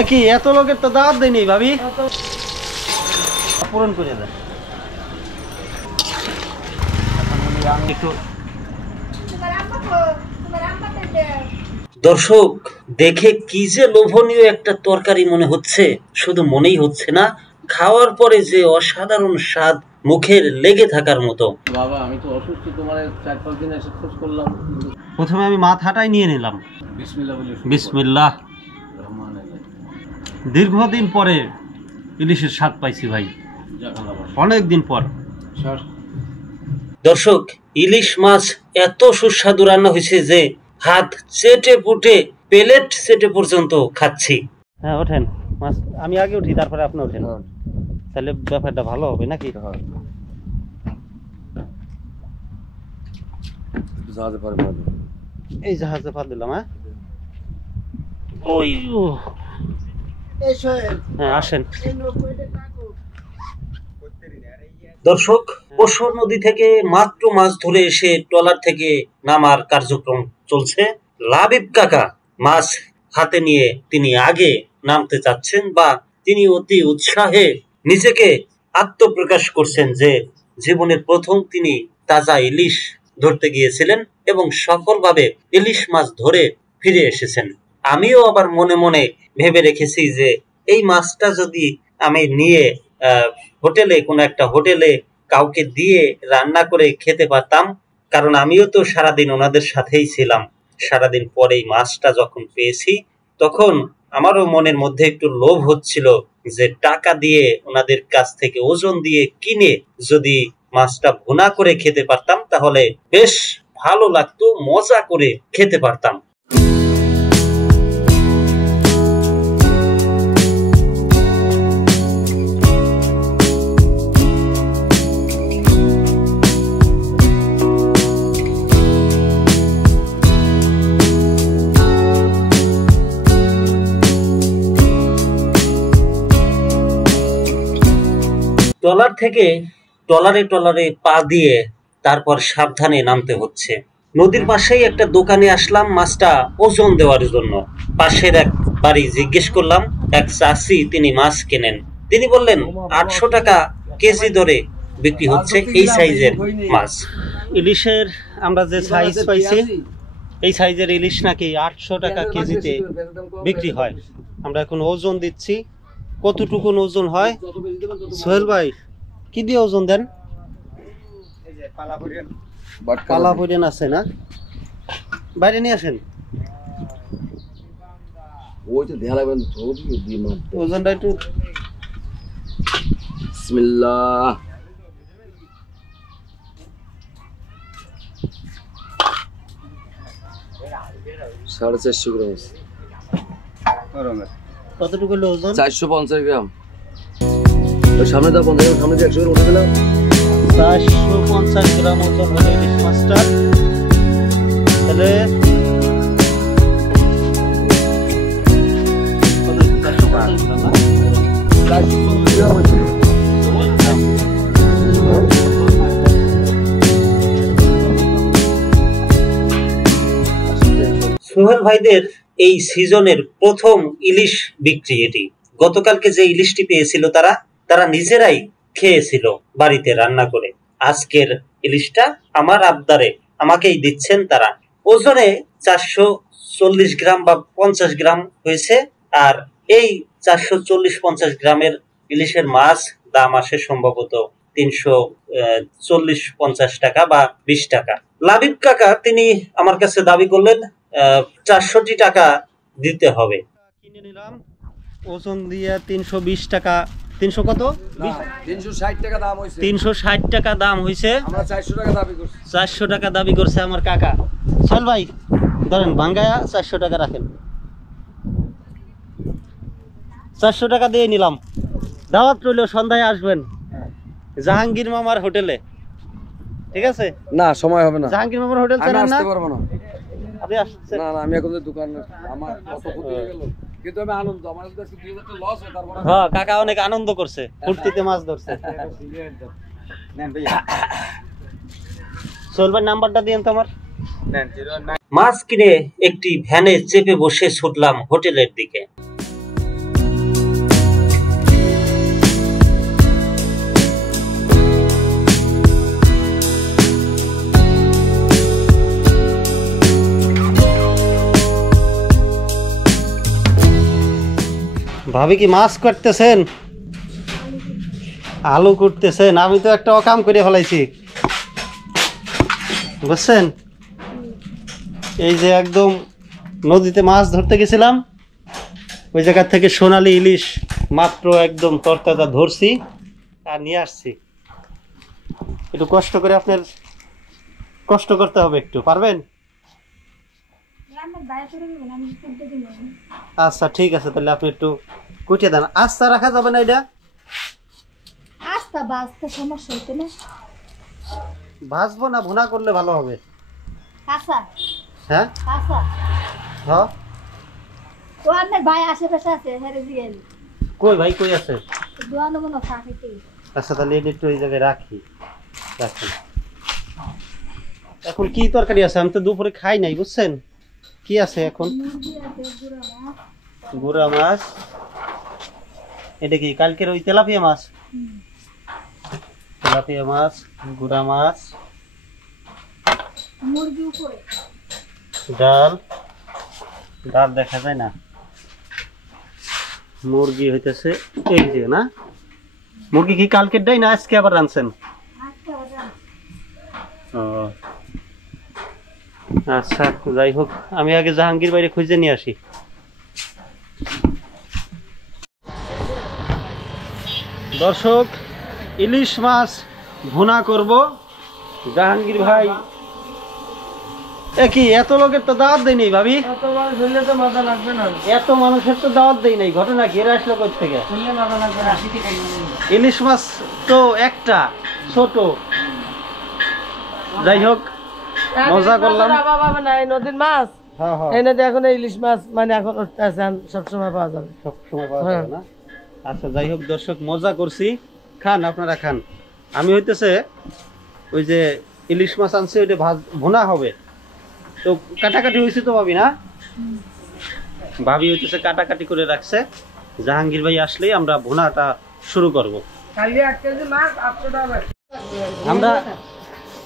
কি এত লোকের তো দাওয়াত দেয়নি ভাবি, পূরণ করে দেয় একটু। দর্শক দেখে কি যে লোভনীয় একটা তরকারি মনে হচ্ছে, শুধু মনেই হচ্ছে না, খাওয়ার পরে যে অসাধারণ স্বাদ মুখের লেগে থাকার মতো। বাবা আমি তো অসুস্থ, তোমার 4-5 দিন এসে খোঁজ করলাম। প্রথমে আমি মাথাটাই নিয়ে নিলাম, বিসমিল্লাহ বলে। বিসমিল্লাহ। দীর্ঘদিন পরে ইলিশের স্বাদ পাইছি ভাই, অনেক দিন পর। দর্শক ইলিশ মাছ এত সুস্বাদু রান্না হয়েছে যে হাত চেটে পুটে প্লেট চেটে পর্যন্ত খাচ্ছি। হ্যাঁ ওঠেন, মাছ আমি আগে উঠি তারপরে আপনি ওঠেন, তাহলে ব্যাপারটা ভালো হবে নাকি? এই জাহাজে পা দিলাম। হ্যাঁ ওই হ্যাঁ আসেন। দর্শক পশুর নদী থেকে মাত্র মাছ ধরে এসে ট্রলার থেকে নামার কার্যক্রম চলছে। লাবিব কাকা মাছ হাতে নিয়ে তিনি আগে নামতে চাচ্ছেন, বা তিনি অতি উৎসাহে নিজেকে আত্মপ্রকাশ করছেন যে জীবনের প্রথম তিনি তাজা ইলিশ ধরতে গিয়েছিলেন এবং সফলভাবে ইলিশ মাছ ধরে ফিরে এসেছেন। আমিও আবার মনে মনে ভেবে রেখেছি যে এই মাছটা যদি আমি নিয়ে হোটেলে, কোনো একটা হোটেলে কাউকে দিয়ে রান্না করে খেতে পারতাম, কারণ আমিও তো সারাদিন ওনাদের সাথেই ছিলাম। সারাদিন পরে এই মাছটা যখন পেয়েছি তখন আমারও মনের মধ্যে একটু লোভ হচ্ছিল যে টাকা দিয়ে ওনাদের কাছ থেকে ওজন দিয়ে কিনে যদি মাছটা ভুনা করে খেতে পারতাম তাহলে বেশ ভালো লাগতো, মজা করে খেতে পারতাম। ট্রলার থেকে ট্রলারে পা দিয়ে তারপর সাবধানে নামতে হচ্ছে। নদীর পাশেই একটা দোকানে আসলাম মাছটা ওজন দেওয়ার জন্য। পাশের এক বাড়ি জিজ্ঞেস করলাম, এক চাষি তিনি মাছ কেনেন, তিনি বললেন 800 টাকা কেজি দরে বিক্রি হচ্ছে এই সাইজের মাছ। ইলিশের আমরা যে সাইজ পাইছি এই সাইজের ইলিশ নাকি 800 টাকা কেজিতে বিক্রি হয়। আমরা এখন ওজন দিচ্ছি, কতটুকু ওজন হয় সোহেল ভাই? কি দিয়ে ওজন দেন? পালা পরিয়ান আছে না, বাইরে নিয়ে আসেন। ওজনটা একটু বিসমিল্লাহ। সাড়ে 400 গ্রাম। কতটুকু ওজন? 450 গ্রাম। সামনে দা 50 গ্রাম, সামনে 100 গ্রাম উঠে দিলাম। 450 গ্রাম ওজন হলো ইলিশ মাছটা। তাহলে সোহেল ভাইদের এই সিজনের প্রথম ইলিশ বিক্রি এটি। গতকালকে যে ইলিশটি পেয়েছিল তারা নিজেরাই খেয়েছিল বাড়িতে রান্না করে। আজকের ইলিশটা আমার আবদারে আমাকেই দিচ্ছেন তারা। ওজনে 440 গ্রাম বা 50 গ্রাম হয়েছে। আর এই 440-50 গ্রামের ইলিশের মাছ দাম আসে সম্ভবত 340-50 টাকা বা 20 টাকা। লাবিব কাকা তিনি আমার কাছে দাবি করলেন 400 টাকা দিতে হবে। কিনে নিলাম ওজন দিয়ে 320 টাকা। 300 কত? 360 টাকা দাম হইছে। 360 টাকা দাম হইছে। আমরা 400 টাকা দাবি করছি। 400 টাকা দাবি করছে আমার কাকা। চল ভাই ধরেন ভাঙ্গায়া 400 টাকা রাখেন। 400 টাকা দিয়ে নিলাম। দাওয়াত রইল, সন্ধ্যায় আসবেন জাহাঙ্গীর মামার হোটেলে, ঠিক আছে? না সময় হবে না। জাহাঙ্গীর মামার হোটেল চেনেন না? আসতে পারবো না। আপনি আসছেন? না আমি এখন দোকানে, আমার কত ক্ষতি হয়ে গেল, কিন্তু আমি আনন্দ, আমার কাছে 2000 টাকা লস হয় তারপর। হ্যাঁ কাকা অনেক আনন্দ করছে, ফুর্তিতে মাছ ধরছে। নেন ভাইয়া সোহেল নাম্বারটা দিয়েন তো আমার। মাছ কিনে একটি ভ্যানে চেপে বসে ছুটলাম হোটেলের দিকে। ভাবি কি মাছ কাটতেছেন? আলু কুটতেছেন? আমি তো একটা অকাম করে ফেলাইছি, বুঝছেন? এই যে একদম নদীতে মাছ ধরতে গেছিলাম, ওই জায়গা থেকে সোনালী ইলিশ মাত্র একদম তরতাজা ধরছি আর নিয়ে আসছি। একটু কষ্ট করে, আপনার কষ্ট করতে হবে একটু, পারবেন? আচ্ছা ঠিক আছে, তাহলে আপনি একটু কুটিয়ে দেন। আস্তা রাখা যাবে না এটা? সমস্যা হইতে না। ভাজবো না ভুনা করলে ভালো হবে? কাঁচা হ্যাঁ কাঁচা হ্যাঁ। ও আপনার ভাই আশেপাশে আছে, হেরে দিয়েন কই ভাই, কই আছে? দোয়ানো মনে থাকে। আচ্ছা তাহলে এটা একটু এই জায়গায় রাখি, রাখেন। এখন কি তরকারি আছে? আমি তো দুপুরে খাই নাই, বুঝছেন? কি আছে এখন? গুড়া মাছ। এটা কি কালকের ওই তেলাপিয়া মাছ? তেলাপিয়া মাছ, গুড়া মাছ, মুরগি উপরে ডাল। ডাল দেখা যায় না। মুরগি হইতেছে এই যে, না মুরগি কি কালকের ডাই না আজকে আবার রানছেন? ও আচ্ছা, যাই হোক, আমি আগে জাহাঙ্গীর বাইরে খুঁজে নিয়ে আসি। দর্শক, ইলিশ মাছ ভুনা করব। জাহাঙ্গীর ভাই কি এত লোকের তো দাওয়াত দেয়নি ভাবি? এত মানুষের তো দাওয়াত দেই নাই, ঘটনা কি? এরা আসলো কোথা থেকে? ইলিশ মাছ তো একটা ছোট, যাই হোক মজা করলাম। নদীর মাছ হ্যাঁ হ্যাঁ, এই নদী এখন ইলিশ মাছ মানে এখন সবসময় পাওয়া যাবে, সবসময় পাওয়া যাবে না। আচ্ছা যাই হোক দর্শক, মজা করছি, খান আপনারা খান। আমি হইতেছে ওই যে ইলিশ মাছ আনছি, ওইটা ভুনা হবে। তো কাটাকাটি হয়েছে তো ভাবি, না ভাবি হইতেছে কাটাকাটি করে রাখছে। জাহাঙ্গীর ভাই আসলেই আমরা ভুনাটা শুরু করব। আমরা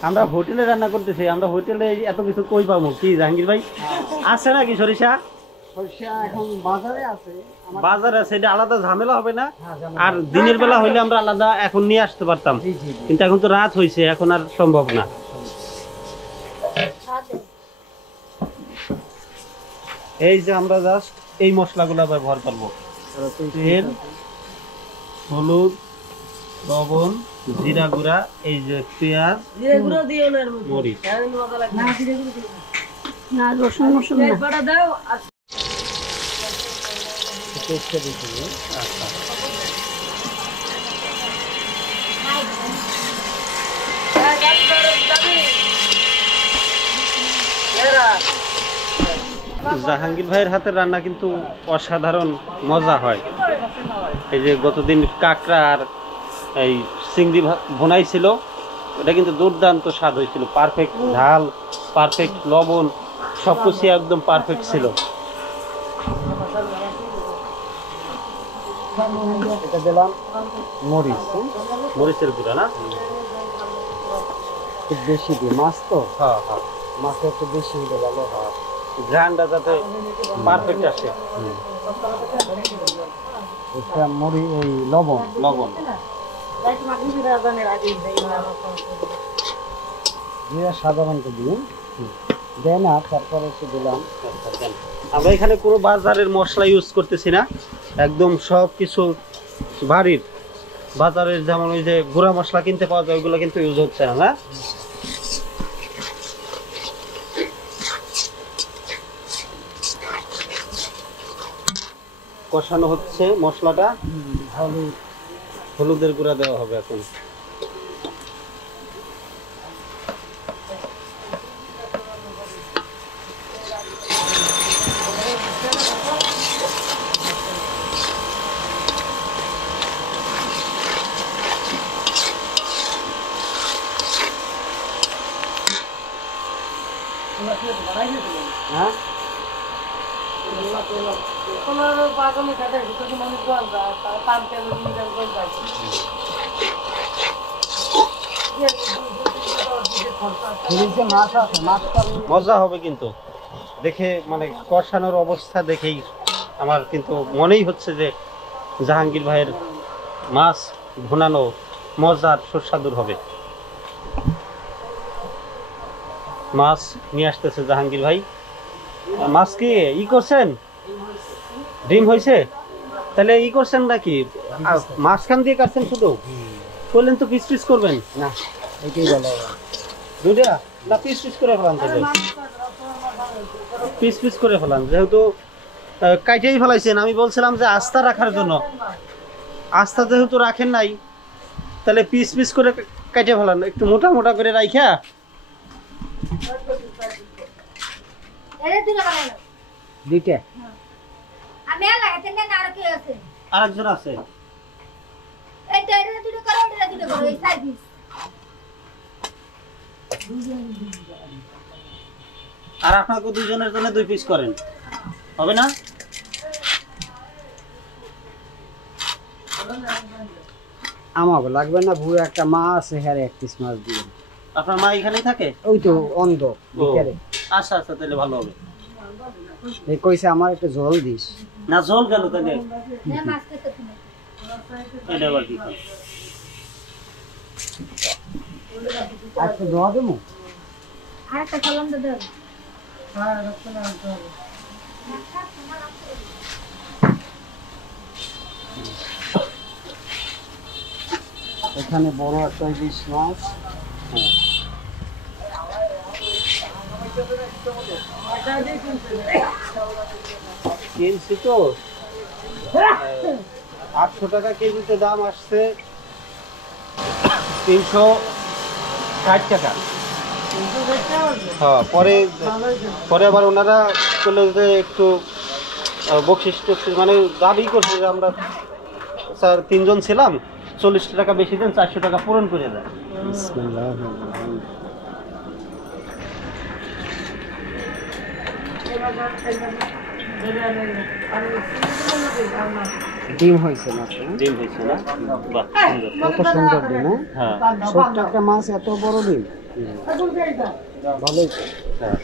আমরা হোটেলে রান্না করতেছি, আমরা হোটেলে এত কিছু কই পাবো কি জাহাঙ্গীর ভাই? আছে নাকি সরিষা? এখন বাজারে আছে, বাজারে আছে, এটা আলাদা ঝামেলা হবে না? আর দিনের বেলা হইলে আমরা আলাদা এখন নিয়ে আসতে পারতাম, কিন্তু এখন তো রাত হয়েছে, এখন আর সম্ভব না। এই যে আমরা জাস্ট এই মশলাগুলো ব্যবহার করবো, তেল, হলুদ, লবণ, জিরা গুঁড়া, এই যে পেঁয়াজ, মরিচ। না রসুন মসুন দাও। জাহাঙ্গীর ভাইয়ের হাতের রান্না কিন্তু অসাধারণ মজা হয়। এই যে গতদিন কাঁকড়া আর এই চিংড়ি ভুনাই ছিল, ওটা কিন্তু দুর্দান্ত স্বাদ হয়েছিল। পারফেক্ট ঝাল, পারফেক্ট লবণ, সবকিছু একদম পারফেক্ট ছিল। এটা দিলাম মরিচ, মরিচের গুঁড়া, না খুব বেশি দিয়ে মাছ তো, হ্যাঁ হ্যাঁ, মাছ একটু বেশি হলে ভালো হয়, ঘ্রাণটা যাতে পারফেক্ট আসে। মরি ওই লবণ লবণ, জিরা সাধারণত দিন দেয় না, তারপরে একটু দিলাম। আমরা এখানে কোনো বাজারের মশলা ইউজ করতেছি না, একদম সব কিছু বাড়ির। বাজারের যেমন ওই যে গুঁড়া মশলা কিনতে পাওয়া যায়, ওইগুলো কিন্তু ইউজ হচ্ছে না, না? কষানো হচ্ছে মশলাটা, হলুদের গুঁড়া দেওয়া হবে এখন। হ্যাঁ মজা হবে কিন্তু, দেখে মানে কষানোর অবস্থা দেখেই আমার কিন্তু মনেই হচ্ছে যে জাহাঙ্গীর ভাইয়ের মাছ ভুনানো মজার সুস্বাদুর হবে। মাছ নিয়ে আসতেছে জাহাঙ্গীর ভাই। মাছ কি ই করছেন, ডিম হয়েছে? তাহলে ই করছেন নাকি মাঝখান দিয়ে কাটছেন শুধু? করলেন তো পিস পিস করবেন না এটাই ভালো হবে। দুইটা না পিস পিস করে ফেলান, তাহলে পিস পিস করে ফেলান, যেহেতু কাইটেই ফেলাইছেন। আমি বলছিলাম যে আস্থা রাখার জন্য, আস্থা যেহেতু রাখেন নাই তাহলে পিস পিস করে কাটে ফেলান, একটু মোটা মোটা করে রাইখা। দুইটা আমি আর লাগাতে না, আর কি আছে? আরেকজন আছে, এটা দুটো করো, এটা দুটো করো, এই সাইজ। আর আপনাকে দুইজনের জন্য 2 পিস করেন, হবে না? আমাকে লাগবে না, ভুয়া একটা মা আছে, হ্যাঁ 1 পিস মাছ দিয়ে। আপনার মা এখানেই থাকে? ওই তো অন্ধ বিকারে। আচ্ছা আচ্ছা, তাহলে ভালো হবে। এই কইছে আমার একটু জল দিস। না জল গেল তাহলে না মাছ খেতে তুমি। এটা আবার কি? একটু দোয়া দেবো। আর একটা কলম দে দাও। এখানে বড় একটা ইলিশ মাছ। কিনছি তো 800 টাকা কেজিতে, দাম আসছে 360 টাকা। হ্যাঁ, পরে পরে আবার ওনারা বললো যে একটু বকশিস টকশিস মানে দাবি করছে যে আমরা স্যার 3 জন ছিলাম, 40 টাকা বেশি দেন, 400 টাকা পূরণ করে দেয়। ডিম হয়েছে মাছটা। ডিম হয়েছে না? বাহ, সুন্দর। কত সুন্দর ডিম। হ্যাঁ ছোট্ট একটা মাছ, এত বড় ডিম। ভালোই। হ্যাঁ।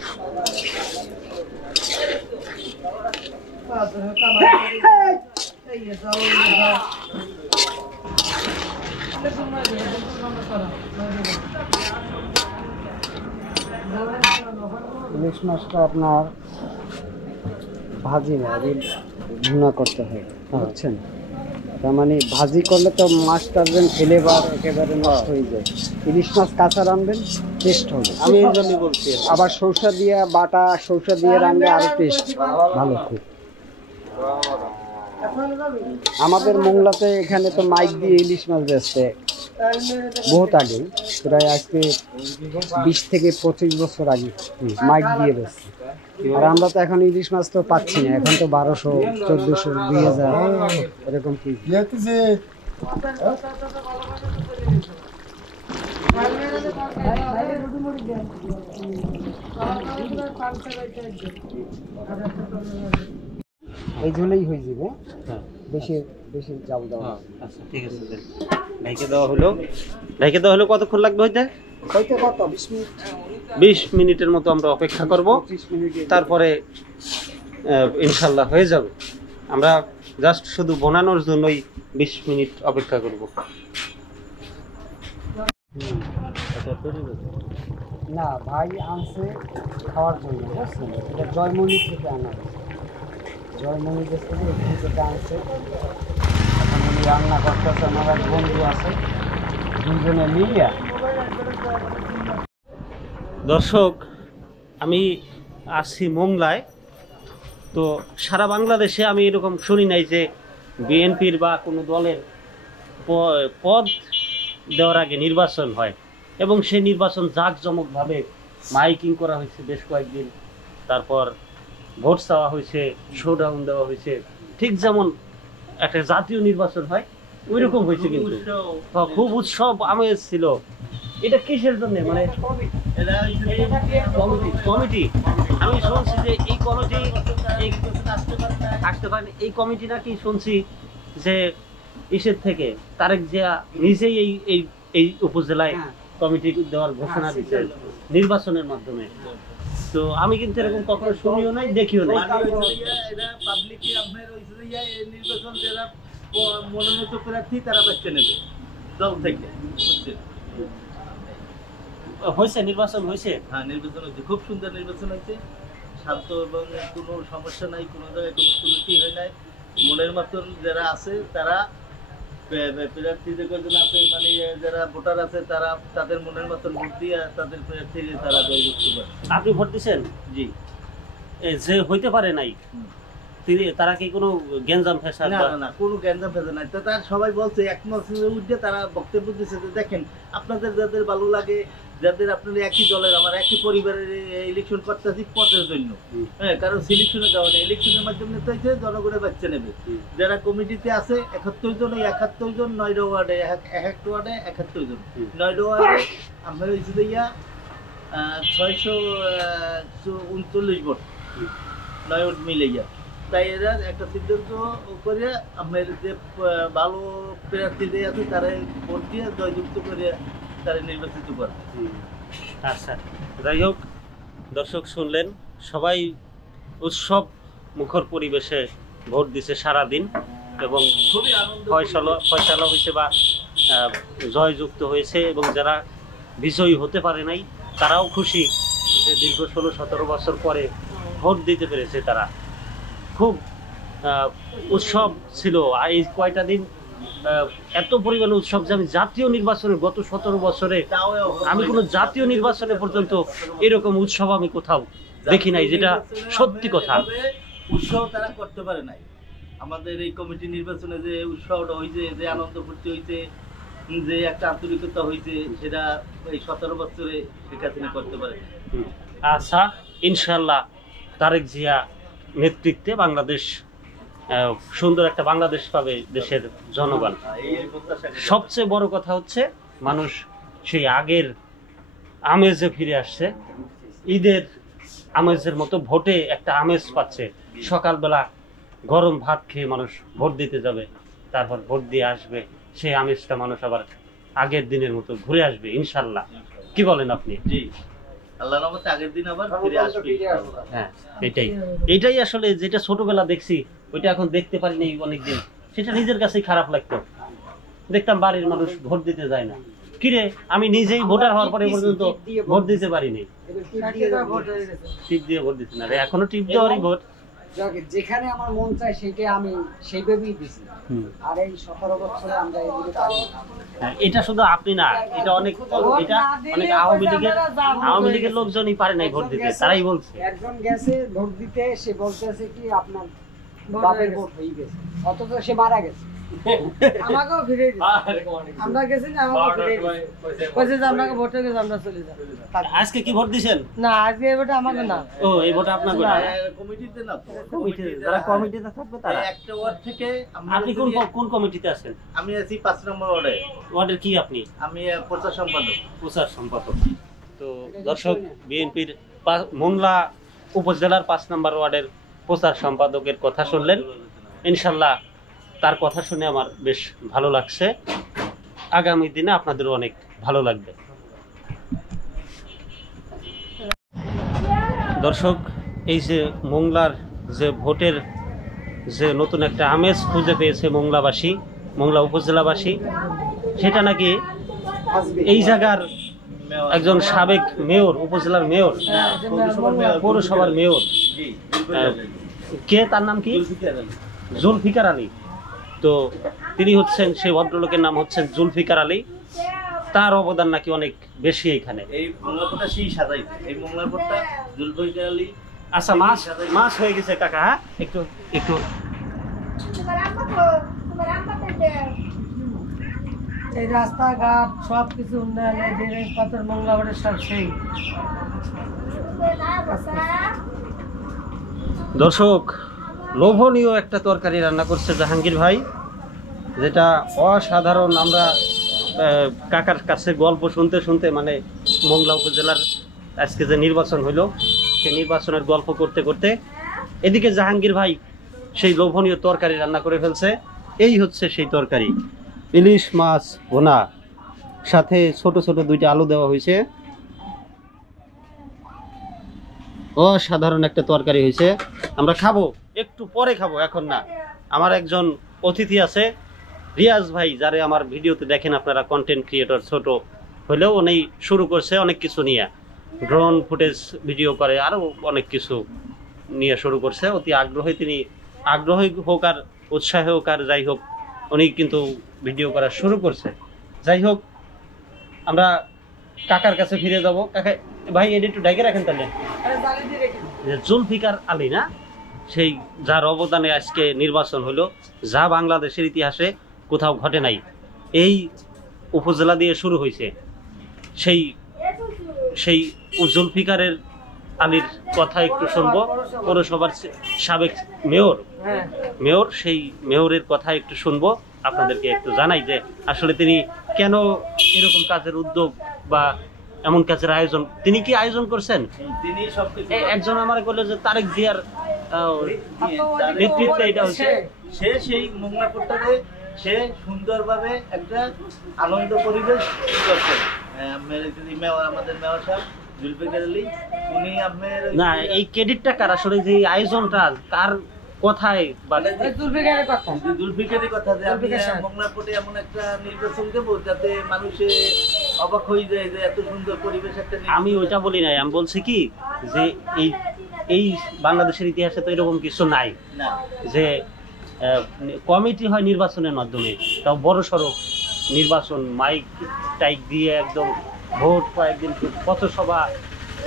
ইলিশ মাছটা আপনার ভাজি না, ভুনা করতে হয়, বুঝছেন? তার মানে ভাজি করলে তো মাছটা ফ্লেভার একেবারে নষ্ট হয়ে যায়। ইলিশ মাছ কাঁচা রানবেন, টেস্ট হবে। আমি এই জন্যই বলছি। আবার সরষা দিয়ে বাটা, সরষা দিয়ে রানলে আরো টেস্ট ভালো খুব। আমাদের মোংলাতে এখানে তো মাইক দিয়ে ইলিশ মাছ বেচছে বহুত আগে, প্রায় আজকে 20 থেকে 25 বছর আগে মাইক দিয়ে বেচছে। আর আমরা তো এখন ইলিশ মাছ তো পাচ্ছি না, এখন তো 1200, 1400, 2000 এরকম কি। এই ঝোলেই হয়ে যাবে, বেশি বেশি চাল দেওয়া। আচ্ছা ঠিক আছে, ঢেকে দেওয়া হলো। ঢেকে দেওয়া হলো, কতক্ষণ লাগবে হইতে? হয়তো কত 20 মিনিট, 20 মিনিটের মতো আমরা অপেক্ষা করব, 25 মিনিট। তারপরে ইনশাল্লাহ হয়ে যাবে। আমরা জাস্ট শুধু বানানোর জন্যই 20 মিনিট অপেক্ষা করব। না ভাই আনছে খাওয়ার জন্য, বুঝছেন? এটা জয়মণি থেকে আনা হয়েছে, জয়মণি দেশ থেকে এখান থেকে আনছে। এখন উনি রান্না করতেছে, আমার এক বন্ধু আছে, দুজনে মিলিয়া। দর্শক, আমি আসছি মোংলায়। তো সারা বাংলাদেশে আমি এরকম শুনি নাই যে বিএনপির বা কোনো দলের পদ দেওয়ার আগে নির্বাচন হয়, এবং সেই নির্বাচন জাঁকজমকভাবে মাইকিং করা হয়েছে বেশ কয়েকদিন, তারপর ভোট চাওয়া হয়েছে, শোডাউন দেওয়া হয়েছে, ঠিক যেমন একটা জাতীয় নির্বাচন হয় ওই রকম হয়েছে। কিন্তু খুব উৎসব আমেজ ছিল। এটা কিসের জন্য? মানে কমিটি, আমি শুনছি যে এই কমিটি আসতে পারেন, এই কমিটি নাকি শুনছি যে ইসের থেকে তারেক জিয়া নিজেই এই উপজেলায় কমিটি দেওয়ার ঘোষণা দিচ্ছেন নির্বাচনের মাধ্যমে। তো আমি কিন্তু এরকম কখনো শুনিও নাই, দেখিও নাই। এটা পাবলিকে আপনার নির্বাচন যারা মনোনীত প্রার্থী তারা বেছে নেবে দল থেকে, বুঝছেন? হয়েছে নির্বাচন হয়েছে? হ্যাঁ, নির্বাচন হয়েছে, খুব সুন্দর নির্বাচন হয়েছে, শান্ত এবং কোনো সমস্যা নাই, কোনো জায়গায় কোনো ত্রুটি হয় নাই। মনের মতন যারা আছে তারা প্রার্থীদের জন্য আছে, মানে যারা ভোটার আছে তারা তাদের মনের মতন ভোট দিয়ে তাদের প্রার্থী তারা জয়যুক্ত করে। আপনি ভোট দিচ্ছেন? জি। যে হইতে পারে নাই তারা কি কোনো গ্যাঞ্জাম ফেসাদ? না না না, কোনো গ্যাঞ্জাম ফেসাদ নাই। তো তার সবাই বলছে একমত উঠে তারা বক্তব্য দিচ্ছে যে দেখেন আপনাদের যাদের ভালো লাগে, যাদের আপনারা একই দলের, আমার একই পরিবারের ইলেকশন করতেছি পথের জন্য, হ্যাঁ, কারণ সিলেকশনে যাওয়া নেই, ইলেকশনের মাধ্যমে তো হয়েছে জনগণের বাচ্চা নেবে। যারা কমিটিতে আছে 71 জন, 71 জন 9টা ওয়ার্ডে, এক একটা ওয়ার্ডে 71 জন, 9টা ওয়ার্ডে আপনার হয়েছে ইয়া 639 ভোট, 9 ভোট মিলে গিয়া। তাই এরা একটা সিদ্ধান্ত করে আপনার যে ভালো প্রার্থী যে আছে তারা ভোট দিয়ে জয়যুক্ত করে তারা নির্বাচিত করে। আচ্ছা, যাই হোক দর্শক শুনলেন, সবাই উৎসব মুখর পরিবেশে ভোট দিছে সারাদিন এবং খুবই আনন্দ ফয়সালা হয়েছে বা জয়যুক্ত হয়েছে, এবং যারা বিজয়ী হতে পারে নাই তারাও খুশি যে দীর্ঘ 16-17 বছর পরে ভোট দিতে পেরেছে তারা। খুব উৎসব ছিল। আর এই কয়টা দিন এত পরিমাণে উৎসব যে আমি জাতীয় নির্বাচনে গত 17 বছরে আমি কোনো জাতীয় নির্বাচনে পর্যন্ত এরকম উৎসব আমি কোথাও দেখি নাই, যেটা সত্যি কথা। উৎসব তারা করতে পারে নাই। আমাদের এই কমিটি নির্বাচনে যে উৎসবটা হয়েছে, যে আনন্দ ফুর্তি হয়েছে, যে একটা আন্তরিকতা হয়েছে, সেটা এই 17 বছরে শেখ হাসিনা করতে পারে। আচ্ছা, ইনশাল্লাহ তারেক জিয়া নেতৃত্বে বাংলাদেশ সুন্দর একটা বাংলাদেশ পাবে দেশের জনগণ। সবচেয়ে বড় কথা হচ্ছে মানুষ সেই আগের আমেজে ফিরে আসছে, ঈদের আমেজের মতো ভোটে একটা আমেজ পাচ্ছে। সকালবেলা গরম ভাত খেয়ে মানুষ ভোট দিতে যাবে, তারপর ভোট দিয়ে আসবে, সেই আমেজটা মানুষ আবার আগের দিনের মতো ঘুরে আসবে ইনশাল্লাহ। কি বলেন আপনি? জি, আল্লাহর রহমতে আগের দিন আবার ফিরে আসবে। হ্যাঁ, এটাই আসলে যেটা ছোটবেলা দেখছি ওইটা এখন দেখতে পারিনি অনেকদিন, সেটা নিজের কাছেই খারাপ লাগতো। দেখতাম বাড়ির মানুষ ভোট দিতে যায় না, কিরে আমি নিজেই ভোটার হওয়ার পরে পর্যন্ত ভোট দিতে পারিনি, টিপ দিয়ে ভোট দিতে না, এখনো টিপ দেওয়ারই ভোট। যেখানে আমার মন চায় সেটা আমি সেইভাবেই দিছি। আর এই 17 বছরে আমরা এদিকে পারি। এটা শুধু আপনি না, এটা অনেক আওয়ামী লীগের লোকজনই পারে নাই ভোট দিতে, তারাই বলছে। একজন গেছে ভোট দিতে, সে বলতেছে কি আপনার বাপের ভোট হয়ে গেছে, অথচ সে মারা গেছে। আমাকেও ফিরে আমরা গেছি না, আমাকে ফিরে কইছে যে আপনাকে ভোটে গেছে, আমরা চলে যাব। আজকে কি ভোট দিবেন? না, আজকে এই ভোটে আমাকে না। ও, এই ভোট আপনার না, কমিটিতে না তো, কমিটিতে যারা কমিটিতে থাকবে তারা। একটা ওয়ার্ড থেকে আপনি কোন কমিটিতে আছেন? আমি আছি 5 নম্বর ওয়ার্ডে। ওয়ার্ডের কি আপনি? আমি প্রচার সম্পাদক। প্রচার সম্পাদক। তো দর্শক, বিএনপির মোংলা উপজেলার 5 নম্বর ওয়ার্ডের প্রচার সম্পাদকের কথা শুনলেন। ইনশাল্লাহ তার কথা শুনে আমার বেশ ভালো লাগছে, আগামী দিনে আপনাদেরও অনেক ভালো লাগবে। দর্শক, এই যে মোংলার যে ভোটের যে নতুন একটা আমেজ খুঁজে পেয়েছে মোংলা উপজেলাবাসী, সেটা নাকি এই জায়গার একজন সাবেক মেয়র, উপজেলার মেয়র, পৌরসভার মেয়র, কে তার নাম কি? জুলফিকার আলী। তো তিনি হচ্ছেন, সেই ভদ্রলোকের নাম হচ্ছেন জুলফিকার আলী। তার অবদান নাকি অনেক বেশি এখানে। এই মোংলাপোটা সেই সাজাইছে, এই মোংলাপোটা জুলফিকার আলী। আচ্ছা, মাছ হয়ে গেছে কাকা। হ্যাঁ, একটু এই রাস্তাঘাট সবকিছু উন্নয়ন, পাথর মংলাবাড়ির সব সেই। দর্শক, লোভনীয় একটা তরকারি রান্না করছে জাহাঙ্গীর ভাই, যেটা অসাধারণ। আমরা কাকার কাছে গল্প শুনতে শুনতে, মানে মোংলা উপজেলার আজকে যে নির্বাচন হইলো সেই নির্বাচনের গল্প করতে করতে এদিকে জাহাঙ্গীর ভাই সেই লোভনীয় তরকারি রান্না করে ফেলছে। এই হচ্ছে সেই তরকারি, ইলিশ মাছ ভুনা, সাথে ছোট ছোট 2টা আলু দেওয়া হয়েছে। অসাধারণ একটা তরকারি হয়েছে। আমরা খাবো, একটু পরে খাবো, এখন না। আমার একজন অতিথি আছে, রিয়াজ ভাই, যারে আমার ভিডিওতে দেখেন আপনারা, কন্টেন্ট ক্রিয়েটর, ছোট হলেও উনি শুরু করছে অনেক কিছু নিয়ে, ড্রোন ফুটেজ ভিডিও করে, আরও অনেক কিছু নিয়ে শুরু করছে। অতি আগ্রহী তিনি, আগ্রহী হোক আর উৎসাহ হোক আর যাই হোক, উনি কিন্তু ভিডিও করা শুরু করছে। যাই হোক, আমরা কাকার কাছে ফিরে যাব। কাকা ভাই, এটা একটু ডাইকে রাখেন তাহলে। যে জুলফিকার আলী না, সেই যার অবদানে আজকে নির্বাচন হলো, যা বাংলাদেশের ইতিহাসে কোথাও ঘটে নাই, এই উপজেলা দিয়ে শুরু হয়েছে। সেই সেই জুলফিকারের আলীর কথা একটু শুনবো, পৌরসভার সাবেক মেয়র, সেই মেয়রের কথা একটু শুনবো। আপনাদেরকে একটু জানাই যে আসলে তিনি কেন এরকম কাজের উদ্যোগ বা এমন কাজের আয়োজন, তিনি কি আয়োজন করছেন? তিনি সবকিছু একজন আমার বললো যে তারেক জিয়ার নেতৃত্বে এটা হচ্ছে। সে সেই মোংলাকোটটারে সে সুন্দরভাবে একটা আনন্দ পরিবেশ করছে। আমাদের মেয়র সাহেব জুলফিকার আলী, উনি আপনার না, এই ক্রেডিটটা কার? আসলে যে আয়োজনটা কার কথায় বা জুলফিকারের কথা, যে আমি মোংলাকোটে এমন একটা নির্বাচন দেবো যাতে মানুষে অবাক হয়ে যায় যে এত সুন্দর পরিবেশ একটা। আমি ওইটা বলি নাই, আমি বলছি কি যে এই বাংলাদেশের ইতিহাসে তো এরকম কিছু নাই যে কমিটি হয় নির্বাচনের মাধ্যমে, তাও বড় সড়ো নির্বাচন, মাইক টাইক দিয়ে একদম ভোট, কয়েকদিন পথসভা,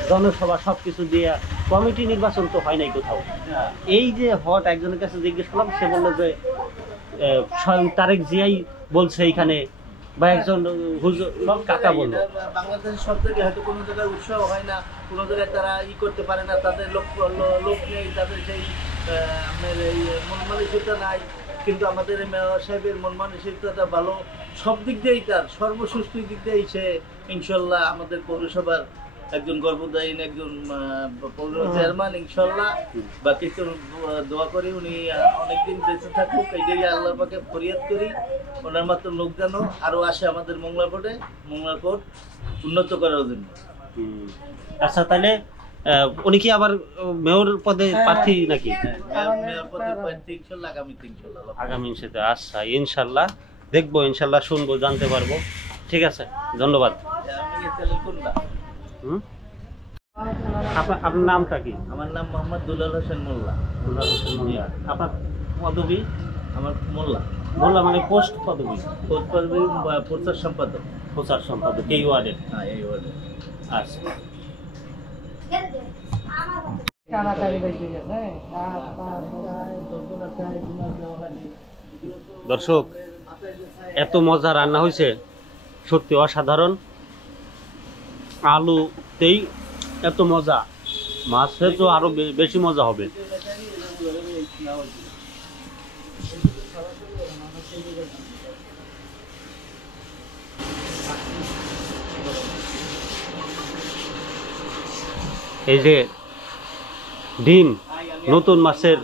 জনসভা, সবকিছু দিয়ে কমিটি নির্বাচন তো হয় নাই কোথাও। এই যে হট, একজনের কাছে জিজ্ঞেস করলাম, সে বললো যে স্বয়ং তারেক জিয়াই বলছে এইখানে, বা একজন হুজুর কাকা বললো। বাংলাদেশের সব জায়গায় হয়তো কোনো জায়গায় উৎসাহ হয় না, কোনো জায়গায় তারা করতে পারে না, তাদের লোক নেই, তাদের সেই আপনার এই মন মানসিকতা নাই। কিন্তু আমাদের মেয়র সাহেবের মন মানসিকতাটা ভালো, সব দিক দিয়েই তার সর্বসুষ্ঠু দিক দিয়েই সে ইনশাল্লাহ আমাদের পৌরসভার একজন গর্ভদায়ীন একজন পৌর চেয়ারম্যান। ইনশাল্লাহ বাকি তো দোয়া করি উনি অনেকদিন বেঁচে থাকুক, এইটাই আল্লাহর পাকে ফরিয়াদ করি। ওনার মাত্র লোক যেন আরো আসে আমাদের মোংলাকোট উন্নত করার জন্য। আচ্ছা, তাহলে উনি কি আবার মেয়র পদে প্রার্থী নাকি? মেয়র পদে প্রার্থী ইনশাল্লাহ আগামী সাথে। আচ্ছা, ইনশাল্লাহ দেখবো, ইনশাল্লাহ শুনবো, জানতে পারবো। ঠিক আছে, ধন্যবাদ। আপনার নামটা কি? আমার নাম মোহাম্মদ দুলাল হোসেন মোল্লা। আপনার পদবী? আমার মোল্লা। মোল্লা মানে পোস্ট পদবী? প্রচার সম্পাদক। প্রচার সম্পাদক এই ওয়ার্ডের? হ্যাঁ, এই ওয়ার্ডের। আচ্ছা, দর্শক, এত মজা রান্না হয়েছে, সত্যি অসাধারণ। আলুতেই এত মজা, মাছে তো আরো বেশি মজা হবে। এই যে ডিম, নতুন মাছের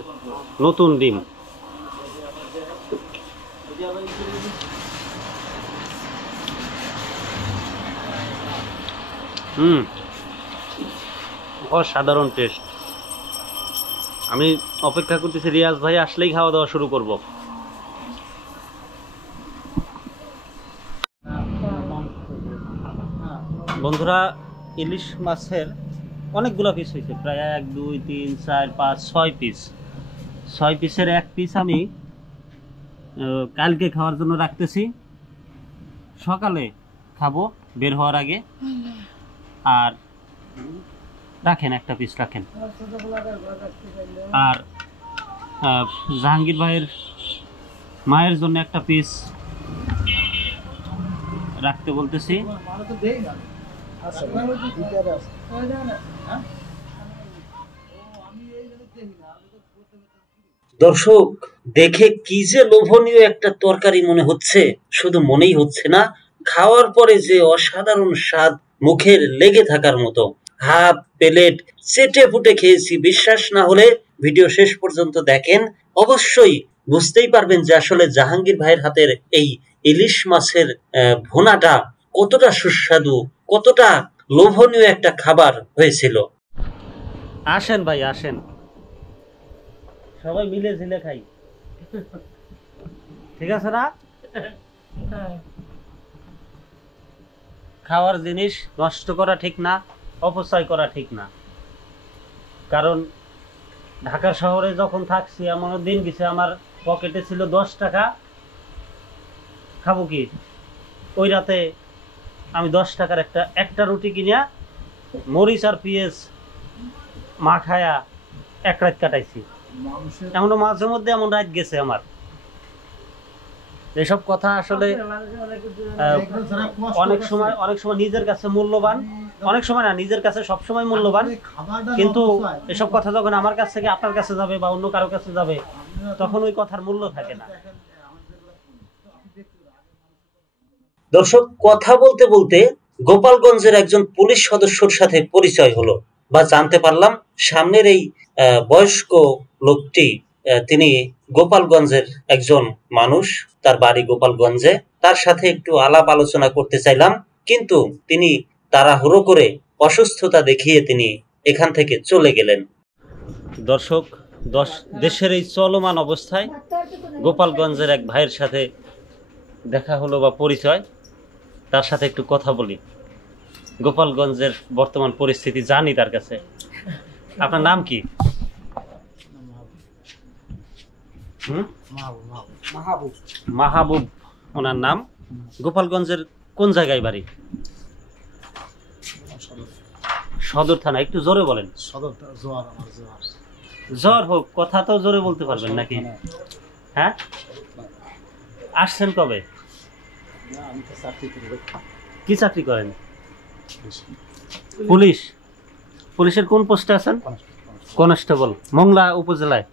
নতুন ডিম, অসাধারণ টেস্ট। আমি অপেক্ষা করতেছি রিয়াজ ভাই আসলেই খাওয়া দাওয়া শুরু করব। বন্ধুরা, ইলিশ মাছের অনেকগুলো পিস হয়েছে, প্রায় 1 2 3 4 5 6 পিস। 6 পিসের 1 পিস আমি কালকে খাওয়ার জন্য রাখতেছি, সকালে খাবো বের হওয়ার আগে। আর রাখেন, একটা পিস রাখেন। আর জাহাঙ্গীর ভাইয়ের মায়ের জন্য একটা পিস রাখতে বলতেছি। দর্শক, দেখে কি যে লোভনীয় একটা তরকারি মনে হচ্ছে, শুধু মনেই হচ্ছে না, খাওয়ার পরে যে অসাধারণ স্বাদ মুখের লেগে থাকার মতো। হাফ প্লেট চেটে ফুটে খেয়েছি, বিশ্বাস না হলে ভিডিও শেষ পর্যন্ত দেখেন, অবশ্যই বুঝতেই পারবেন যে আসলে জাহাঙ্গীর ভাইয়ের হাতের এই ইলিশ মাছের ভুনাটা কতটা সুস্বাদু, কতটা লোভনীয় একটা খাবার হয়েছিল। আসেন ভাই আসেন, সবাই মিলে ঝিলে খাই, ঠিক আছে না? খাওয়ার জিনিস নষ্ট করা ঠিক না, অপচয় করা ঠিক না। কারণ ঢাকা শহরে যখন থাকছি এমনও দিন গেছে আমার পকেটে ছিল 10 টাকা, খাবো কি? ওই রাতে আমি 10 টাকার একটা রুটি কিনিয়া মরিচ আর পেঁয়াজ মাখায়া এক রাত কাটাইছি। এমনও মাঝে মধ্যে এমন রাত গেছে আমার। এসব কথা আসলে অনেক সময় নিজের কাছে মূল্যবান, অনেক সময় না, নিজের কাছে সবসময় মূল্যবান, কিন্তু এসব কথা যখন আমার কাছ থেকে আপনার কাছে যাবে বা অন্য কারো কাছে যাবে তখন ওই কথার মূল্য থাকে না। দর্শক, কথা বলতে বলতে গোপালগঞ্জের একজন পুলিশ সদস্যর সাথে পরিচয় হলো বা জানতে পারলাম সামনের এই বয়স্ক লোকটি তিনি গোপালগঞ্জের একজন মানুষ, তার বাড়ি গোপালগঞ্জে। তার সাথে একটু আলাপ আলোচনা করতে চাইলাম, কিন্তু তিনি তাড়াহুড়ো করে অসুস্থতা দেখিয়ে তিনি এখান থেকে চলে গেলেন। দর্শক, দেশের এই চলমান অবস্থায় গোপালগঞ্জের এক ভাইয়ের সাথে দেখা হলো বা পরিচয়, তার সাথে একটু কথা বলি। গোপালগঞ্জের বর্তমান পরিস্থিতি জানি তার কাছে। আপনার নাম কি? মাহবুব ওনার নাম। গোপালগঞ্জের কোন জায়গায় বাড়ি? সদর থানা। একটু জোরে বলেন। জ্বর হোক, কথা তো জোরে বলতে পারবেন নাকি? হ্যাঁ, আসছেন কবে? কি চাকরি করেন? পুলিশ। পুলিশের কোন পোস্টে আছেন? কনস্টেবল, মোংলা উপজেলায়।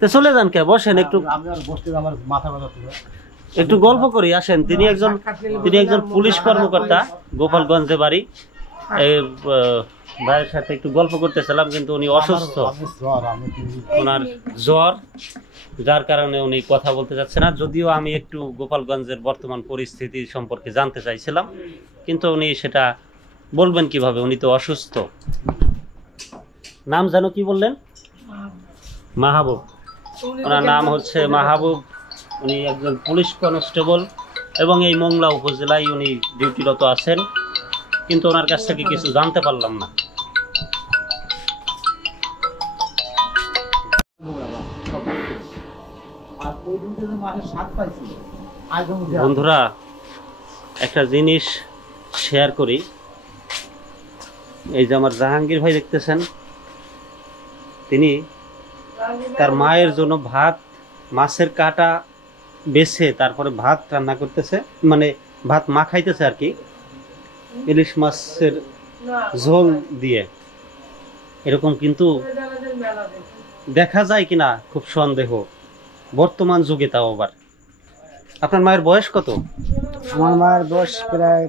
তো চলে যান কে, বসেন একটু গল্প করি, আসেন। তিনি একজন পুলিশ কর্মকর্তা, গোপালগঞ্জে বাড়ি। এই ভাইয়ের সাথে একটু গল্প করতেছিলাম, কিন্তু উনি অসুস্থ, ওনার জ্বর, যার কারণে উনি কথা বলতে চাচ্ছে না। যদিও আমি একটু গোপালগঞ্জের বর্তমান পরিস্থিতি সম্পর্কে জানতে চাইছিলাম, কিন্তু উনি সেটা বলবেন কিভাবে, উনি তো অসুস্থ। নাম যেন কি বললেন? মাহবুব। ওনার নাম হচ্ছে মাহবুব। উনি একজন পুলিশ কনস্টেবল এবং এই মোংলা উপজেলায় উনি ডিউটিরত আছেন, কিন্তু ওনার কাছ থেকে কিছু জানতে পারলাম না। বন্ধুরা, একটা জিনিস শেয়ার করি। এই যে আমার জাহাঙ্গীর ভাই দেখতেছেন, তিনি তার মায়ের জন্য ভাত, মাছের কাটা বেছে তারপরে ভাত রান্না করতেছে, মানে ভাত মাখাইতেছে আর কি, ইলিশ মাছের ঝোল দিয়ে। এরকম কিন্তু দেখা যায় কিনা খুব সন্দেহ বর্তমান যুগে, তাও আবার। আপনার মায়ের বয়স কত? আমার মায়ের বয়স প্রায়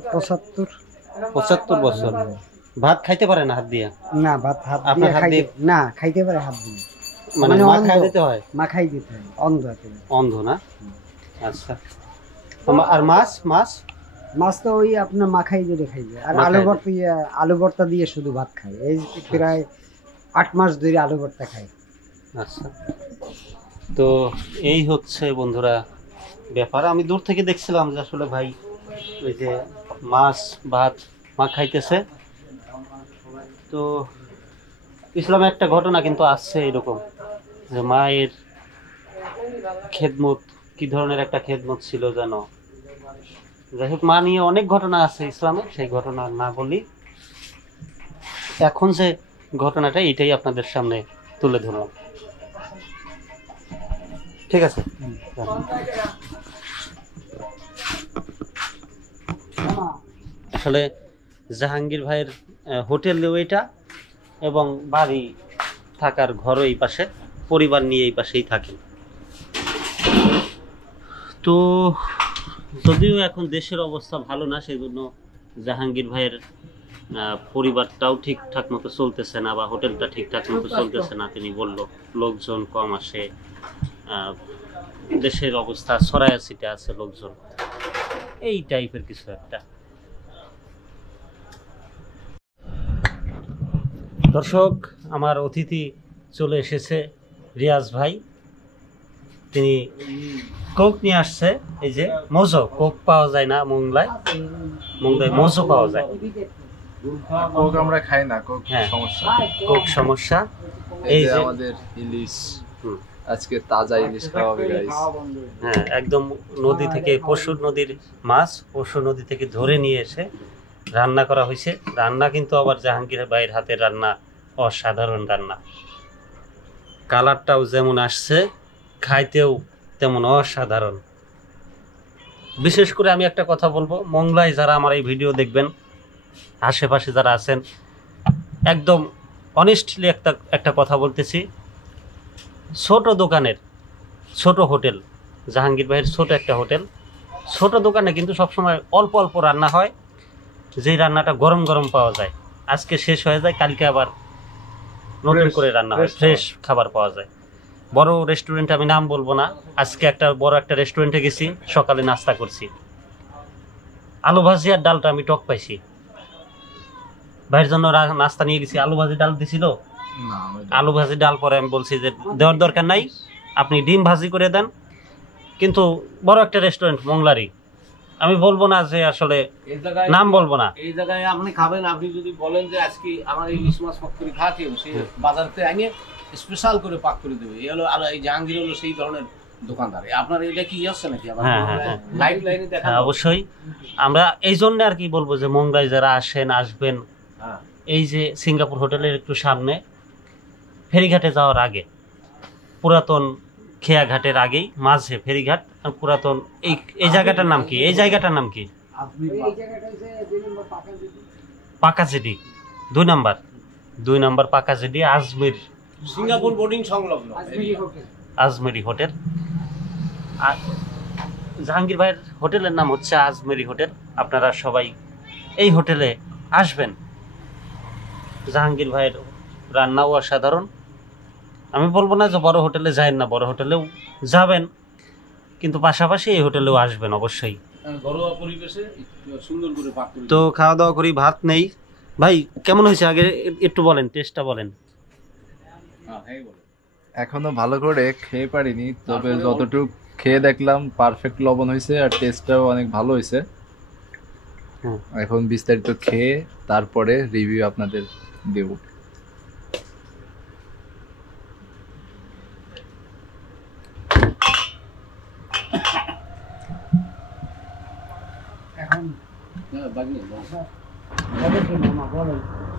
75 বছর। ভাত খাইতে পারে না হাত দিয়ে? না, ভাত হাত আপনার দিয়ে হাত দিয়ে না, খাইতে পারে হাত দিয়ে, মানে মাখাই দিতে হয়? মাখাই দিতে হয়, অন্ধ। অন্ধ না? আচ্ছা। আর মাছ তো ওই আপনার মাখাই দিয়ে খাইবে। আর আলু ভর্তা দিয়ে শুধু ভাত খায়। এই প্রায় 8 মাস ধরে আলু ভর্তা খায়। আচ্ছা, তো এই হচ্ছে বন্ধুরা ব্যাপার। আমি দূর থেকে দেখছিলাম যে আসলে ভাই ওই যে মাছ ভাত মাখাইতেছে। তো ইসলামে একটা ঘটনা কিন্তু আসছে এরকম, যে মায়ের খেদমত, কি ধরনের একটা খেদমত ছিল যেন। যাই হোক, মা নিয়ে অনেক ঘটনা আছে ইসলামে, সেই ঘটনা না বলি। এখন যে ঘটনাটা, এটাই আপনাদের সামনে তুলে ধরলাম। ঠিক আছে। আসলে জাহাঙ্গীর ভাইয়ের হোটেলেও এটা, এবং বাড়ি থাকার ঘরও এই পাশে, পরিবার নিয়ে এই পাশেই থাকেন। তো যদিও এখন দেশের অবস্থা ভালো না, সেই জন্য জাহাঙ্গীর ভাইয়ের পরিবারটাও ঠিকঠাক মতো চলতেছে না, বা হোটেলটা ঠিকঠাক মতো চলতেছে না। তিনি বলল লোকজন কম আসে, দেশের অবস্থা ছড়াছড়ি আছে লোকজন, এই টাইপের কিছু একটা। দর্শক, আমার অতিথি চলে এসেছে, রিয়াজ ভাই। তিনি কোক নিয়ে আসছে। এই যে মোজো, কোক পাওয়া যায় না মোংলায়, মোজো পাওয়া যায়। কোক আমরা খাই না, কোক হ্যাঁ, সমস্যা। কোক সমস্যা। এই যে আমাদের ইলিশ, আজকে তাজা ইলিশ খাওয়া হবে গাইস। হ্যাঁ, একদম নদী থেকে, পশুর নদীর মাছ, পশুর নদী থেকে ধরে নিয়ে এসে রান্না করা হয়েছে। রান্না কিন্তু আবার জাহাঙ্গীর ভাইয়ের হাতের রান্না অসাধারণ রান্না। কালারটাও যেমন আসছে, খাইতেও তেমন অসাধারণ। বিশেষ করে আমি একটা কথা বলবো, মোংলায় যারা আমার এই ভিডিও দেখবেন, আশেপাশে যারা আছেন, একদম অনেস্টলি একটা কথা বলতেছি, ছোট দোকানের ছোট হোটেল, জাহাঙ্গীর ভাইয়ের ছোট একটা হোটেল, ছোট দোকানে কিন্তু সবসময় অল্প অল্প রান্না হয়, যেই রান্নাটা গরম গরম পাওয়া যায়। আজকে শেষ হয়ে যায়, কালকে আবার নতুন করে রান্না হয়, ফ্রেশ খাবার পাওয়া যায়। বড় রেস্টুরেন্ট আমি নাম বলবো না, আজকে একটা বড় একটা রেস্টুরেন্টে গেছি, সকালে নাস্তা করছি, আলু ভাজি আর ডালটা আমি টক পাইছি। ভাইয়ের জন্য নাস্তা নিয়ে গেছি, আলু ভাজি ডাল দিছিল, আলু ভাজি ডাল পরে আমি বলছি যে দেওয়ার দরকার নাই, আপনি ডিম ভাজি করে দেন। কিন্তু বড় একটা রেস্টুরেন্ট, মোংলারই, আমি বলবো না যে আসলে নাম বলবো না। এই জায়গায় আপনি খাবেন, আপনি যদি বলেন যে আজকে আমার ইলিশ মাছ ফ্যাক্টরি খাওয়াতে হবে, সে বাজারতে আনিয়ে স্পেশাল করে পাক করে দেবে। এই হলো এই জাহাঙ্গীর হলো সেই ধরনের দোকানদার। আপনার এটা কি আসছে নাকি? হ্যাঁ, লাইভ লাইনে দেখা অবশ্যই। আমরা এই জন্য আর কি বলবো যে মোংলায় যারা আসবেন, এই যে সিঙ্গাপুর হোটেলের একটু সামনে, ফেরিঘাটে যাওয়ার আগে, পুরাতন খেয়া ঘাটের আগেই মাঝে ফেরিঘাট, পুরাতন এই জায়গাটার নাম কি? এই জায়গাটার নাম কি? পাকাজেডি 2 নম্বর পাকাজেডি, আজমির, সিঙ্গাপুর বোর্ডিং সংলগ্ন আজমেরি হোটেল। আর জাহাঙ্গীর ভাইয়ের হোটেলের নাম হচ্ছে আজমেরি হোটেল। আপনারা সবাই এই হোটেলে আসবেন। জাহাঙ্গীর ভাইয়ের রান্নাও অসাধারণ। আমি বলবো না যে বড় হোটেলে যাবেন না, বড় হোটেলেও যাবেন, কিন্তু পাশাপাশি এই হোটেলেও আসবেন অবশ্যই। ঘরোয়া পরিবেশে সুন্দর করে পাক করে। তো খাওয়া দাওয়া করি, ভাত নেই। ভাই কেমন হয়েছে আগে একটু বলেন, টেস্টটা বলেন। এখনো ভালো করে খেয়ে পারিনি, তবে যতটুকু খেয়ে দেখলাম পারফেক্ট লবণ হয়েছে, আর টেস্টটাও অনেক ভালো হয়েছে। এখন বিস্তারিত খেয়ে তারপরে রিভিউ আপনাদের দেব।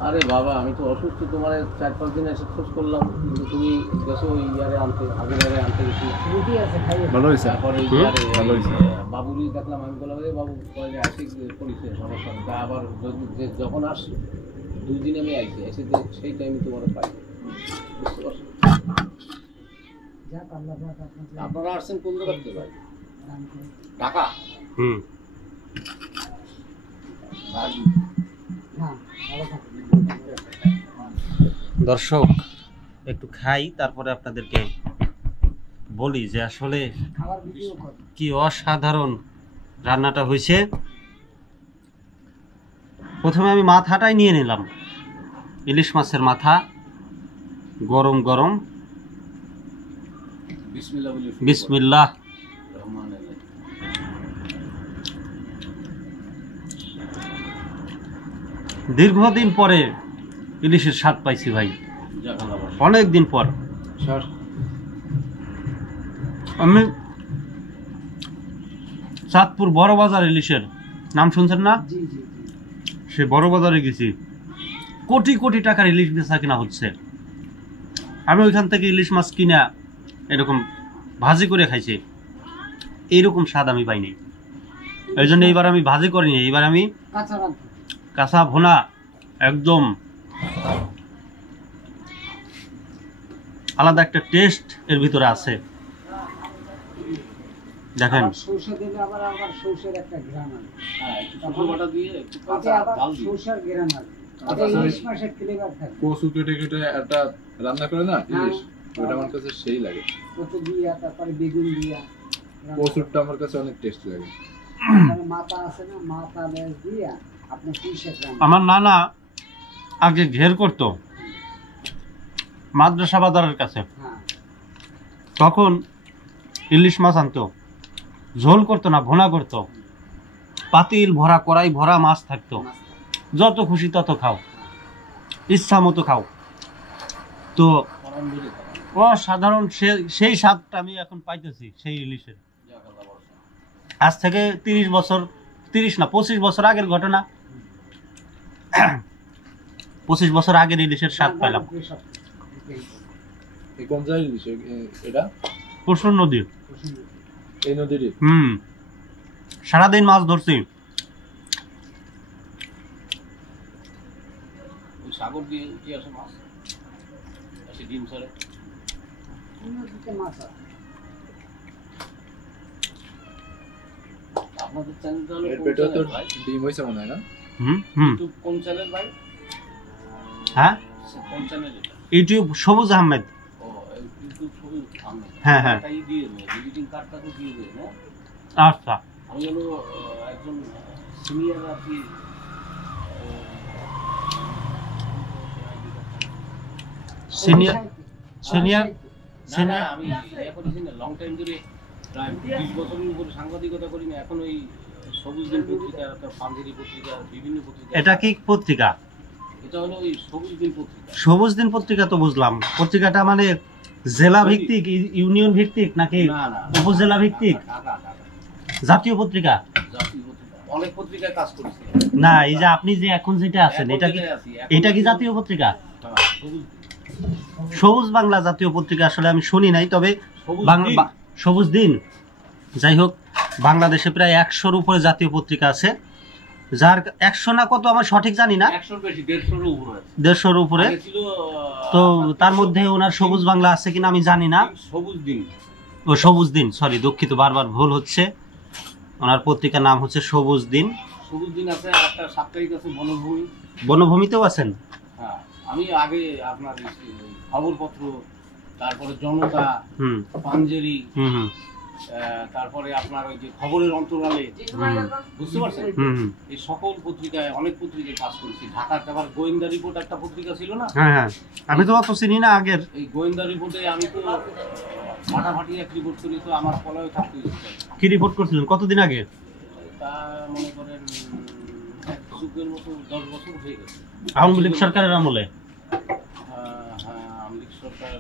আরে বাবা, আমি তো অসুস্থ, তোমার 4-5 দিন এসে খোঁজ করলাম, কিন্তু তুমি গেছো ওই ইয়ারে আনতে, আগের ইয়ারে আনতে গেছি। ভালো হয়েছে, তারপরে ভালো হয়েছে। বাবুলি দেখলাম, আমি বললাম রে বাবু কয়েক আসি পরিচয় সমস্যা, তা আবার যখন আসছো 2 দিন আমি আইছি, এসে সেই টাইমে তোমার পাই। বুঝতে পারছো? আপনারা আসছেন কোন জায়গা থেকে ভাই? ঢাকা। দর্শক, একটু খাই, তারপরে আপনাদেরকে বলি যে আসলে কি অসাধারণ রান্নাটা হয়েছে। প্রথমে আমি মাথাটাই নিয়ে নিলাম, ইলিশ মাছের মাথা, গরম গরম। বিসমিল্লাহ। দীর্ঘদিন পরে ইলিশের স্বাদ পাইছি ভাই, অনেক দিন পর। আমি চাঁদপুর বড় বাজার ইলিশের নাম শুনছেন না? সে বড় বাজারে গেছি, কোটি কোটি টাকার ইলিশ বেচা কিনা হচ্ছে। আমি ওইখান থেকে ইলিশ মাছ কিনা এরকম ভাজি করে খাইছি, এইরকম স্বাদ আমি পাইনি। এই জন্য এইবার আমি ভাজি করিনি, এইবার আমি কাঁচা ভুনা, একদম আলাদা একটা টেস্ট এর ভিতরে আছে। দেখেন, কচু কেটে কেটে একটা রান্না করে না ইলিশ, ওটা আমার কাছে সেই লাগে। কচুরটা আমার কাছে অনেক টেস্ট লাগে। আমার নানা আগে ঘের করতো, মাদ্রাসা বাজারের কাছে, হ্যাঁ তখন ইলিশ মাছ আনতো, ঝোল করতো না, ভুনা করতো, পাতিল ভরা কড়াই ভরা মাছ থাকতো, যত খুশি তত খাও, ইচ্ছা মতো খাও। তো অসাধারণ সেই স্বাদটা আমি এখন পাইতেছি সেই ইলিশের। আজ থেকে 30 বছর, 30 না 25 বছর আগের ঘটনা, 25 বছর আগের ইলিশের স্বাদ পেলাম। এই কোন জায়গায় ইলিশ এটা? পরশুর নদী। এই নদীরই? সারাদিন মাছ ধরছি। সাগর দিয়ে উঠে আসে মাছ, আসে ডিম ছাড়ে। আপনাদের চ্যানেলটা হলো এর কোন পেটে তো চ্যানেল ভাই? ডিম হইছে মনে হয় না? ইউটিউব কোন চ্যানেল ভাই? হ্যাঁ, কোন চ্যানেল এটা? ইউটিউব সবুজ আহমেদ। ও ইউটিউব ছবি আমি হ্যাঁ হ্যাঁ, তাই দিয়ে দেবে, ভিজিটিং কার্ডটা তো দিয়ে দেবে না? আচ্ছা। আমি হলো একজন সিনিয়র আর কি, সিনিয়র সিনিয়র না আমি ইয়ে করেছি না, লং টাইম ধরে প্রায় 20 বছরের উপরে সাংবাদিকতা করি না। এখন ওই সবুজ দিন পত্রিকা, পাঞ্জেরি পত্রিকা, বিভিন্ন পত্রিকা। এটা কি পত্রিকা? এটা হলো ওই সবুজ দিন পত্রিকা। সবুজ দিন পত্রিকা তো বুঝলাম, পত্রিকাটা মানে জেলা ভিত্তিক, ইউনিয়ন ভিত্তিক নাকি না না উপজেলা ভিত্তিক? জাতীয় পত্রিকা? জাতীয় পত্রিকা, অনেক পত্রিকায় কাজ করেছি। না, এই যে আপনি যে এখন যেটা আছেন এটা কি জাতীয় পত্রিকা? সবুজ বাংলা জাতীয় পত্রিকা আসলে আমি শুনি নাই, তবে সবুজ দিন। যাই হোক, বাংলাদেশে প্রায় 100-র উপরে জাতীয় পত্রিকা আছে, যার 100 না কত আমার সঠিক জানি না, 100-র বেশি, 150-র উপরে। 150-র উপরে। তো তার মধ্যে ওনার সবুজ বাংলা আছে কিনা আমি জানি না। সবুজ দিন, ও সবুজ দিন, সরি দুঃখিত, বারবার ভুল হচ্ছে। ওনার পত্রিকার নাম হচ্ছে সবুজ দিন। সবুজ দিন আছে, আর একটা সাপ্তাহিক আছে বনভূমি। বনভূমিতেও আছেন? হ্যাঁ, আমি আগে আপনার খবরপত্র, তারপরে জনতা, পাঞ্জেরি, তারপরে আপনার ওই যে খবরের অন্তরালে, বুঝতে পারছেন, এই সকল পত্রিকায়, অনেক পত্রিকায় কাজ করেছি। ঢাকার আবার গোয়েন্দা রিপোর্ট একটা পত্রিকা ছিল না? হ্যাঁ, আমি তো অত চিনি না আগের। এই গোয়েন্দা রিপোর্টে আমি তো ফাটাফাটি এক রিপোর্ট করি, তো আমার পলায় থাকতে হয়েছে। কি রিপোর্ট করছিলেন কতদিন আগে? তা মনে করেন এক যুগের মতো 10 বছর হয়ে গেছে। আওয়ামী লীগ সরকারের আমলে? হ্যাঁ, আওয়ামী লীগ সরকার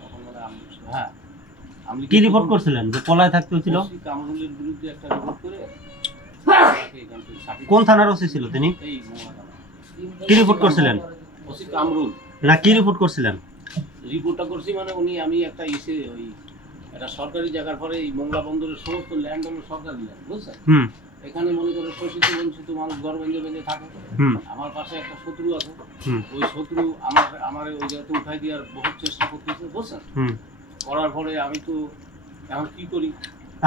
তখন মানে হ্যাঁ। কি রিপোর্ট করছিলেন যে পলায় থাকতে হয়েছিল? কামরুলের বিরুদ্ধে একটা রিপোর্ট করে। কোন থানার ওসি ছিল তিনি? এই কি রিপোর্ট করছিলেন? ওসি কামরুল। না, কি রিপোর্ট করছিলেন? রিপোর্টটা করছি মানে আমি একটা এসে ওই একটা সরকারি জায়গার পরে এই মোংলা বন্দরের সমস্ত ল্যান্ড হলো সরকারি ল্যান্ড, বুঝছেন? এখানে মনে করে শোষিত বঞ্চিত মানুষ ঘর বেঁধে থাকে। আমার পাশে একটা শত্রু আছে, ওই শত্রু আমার ওই জায়গাতে উঠাই দেওয়ার বহুত চেষ্টা করতেছে, বুঝছেন? করার পরে আমি তো এখন কি করি,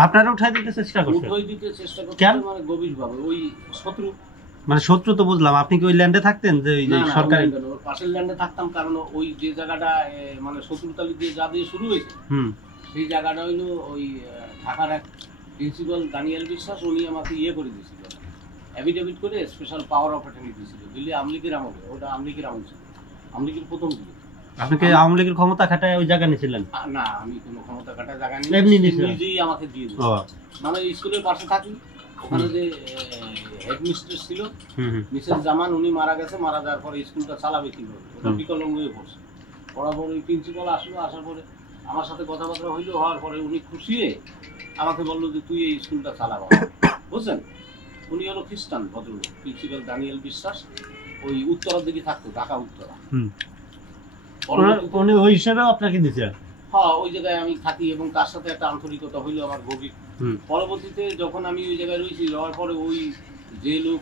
আপনারা উঠাই দিতে চেষ্টা করছেন? উঠাই দিতে চেষ্টা করতে মানে গভীর ভাবে ওই শত্রু, মানে শত্রু তো বুঝলাম, আপনি কি ওই ল্যান্ডে থাকতেন যে সরকারি? পাশের ল্যান্ডে থাকতাম, কারণ ওই যে জায়গাটা মানে শত্রুতালি দিয়ে যা দিয়ে শুরু হয়েছে, সেই জায়গাটা হইলো ওই ঢাকার এক প্রিন্সিপাল দানিয়াল বিশ্বাস, উনি আমাকে ইয়ে করে দিয়েছিল, অ্যাফিডেভিট করে স্পেশাল পাওয়ার অফ অ্যাটর্নি দিয়েছিল দিল্লি আওয়ামী লীগের আমলে। ওটা আওয়ামী লীগের আমল ছিল, আওয়ামী লীগের প্রথম ছিল। আপনি কি আওয়ামী লীগের ক্ষমতা খাটায় ওই জায়গা নিয়েছিলেন? না, আমি কোনো ক্ষমতা খাটায় জায়গা নিই, এমনি নিয়েছিলেন? নিজেই আমাকে দিয়ে দিল। মানে স্কুলের পাশে থাকি, ওখানে যে হেডমিস্ট্রেস ছিল মিসেস জামান, উনি মারা গেছে। মারা যাওয়ার পরে স্কুলটা চালাবে কিভাবে, ওটা বিকলঙ্গ হয়ে পড়ছে। পড়ার পরে ওই প্রিন্সিপাল আসলো, আসার পরে আমার সাথে কথাবার্তা হইলো, হওয়ার পরে উনি খুশি হয়ে আমাকে বললো যে তুই এই স্কুলটা চালাবো, বুঝছেন? উনি হলো খ্রিস্টান ভদ্রলোক, প্রিন্সিপাল দানিয়েল বিশ্বাস, ওই উত্তরার দিকে থাকতো, ঢাকা উত্তরা। উনি ওই হিসাবেও আপনাকে দিয়েছে? হ্যাঁ, ওই জায়গায় আমি থাকি এবং তার সাথে একটা আন্তরিকতা হইলো আমার গভীর। পরবর্তীতে যখন আমি ওই জায়গায় রয়েছি, যাওয়ার পরে ওই যে লোক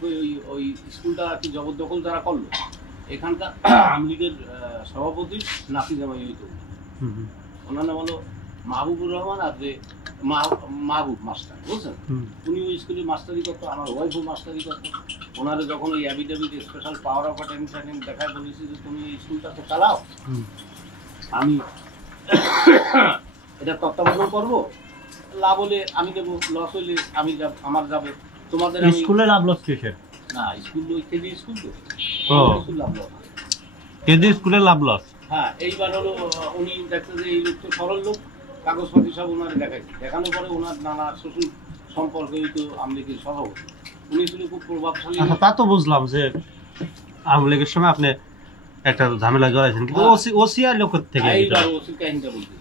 ওই স্কুলটা আর কি জবরদখল যারা করলো, এখানকার আওয়ামী লীগের সভাপতি নাসি জামাই হইতো, ওনার নাম হলো মাহবুবুর রহমান, আর যে মাহবুব মাস্টার, বুঝছেন? উনি ওই স্কুলে মাস্টারি করতো, আমার ওয়াইফও মাস্টারি করতো। ওনারা যখন ওই affidavit special power of attorney দেখায় বলেছি যে তুমি এই স্কুলটাকে চালাও, আমি এটা তত্ত্বাবধান করবো, লাভ হলে আমি দেবো, লস হলে আমি আমার যাবে। তোমাদের স্কুলে লাভ লস কিসের? না, স্কুল ওই কেজি স্কুল তো, স্কুল লাভ লস, কেজি স্কুলে লাভ লস। হ্যাঁ, এইবার হলো উনি দেখছে যে এই লোক তো সরল লোক, কাগজপাতি সব ওনারে দেখাইছে। দেখানোর পরে ওনার নানা শ্বশুর সম্পর্কে হয়তো আমলিগের সভাপতি, উনি ছিল খুব প্রভাবশালী। তা তো বুঝলাম যে আওয়ামী লীগের সময় আপনি একটা ঝামেলা জড়াইছেন, কিন্তু ওসি আর লোকের থেকে এইবার ওসির কাহিনীটা বলতে,